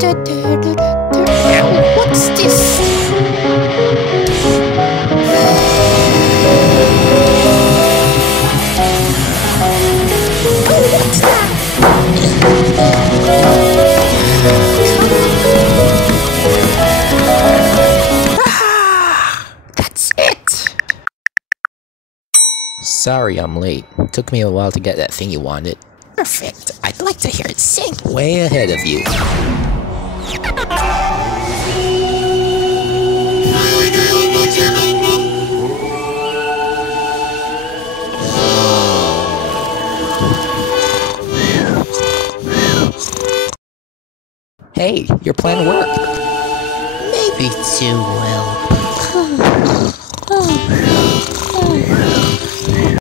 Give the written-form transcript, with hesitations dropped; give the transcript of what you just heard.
What's this? Oh, what's that? That's it! Sorry I'm late. Took me a while to get that thing you wanted. Perfect. I'd like to hear it sing. Way ahead of you. Hey, your plan worked. Maybe too well.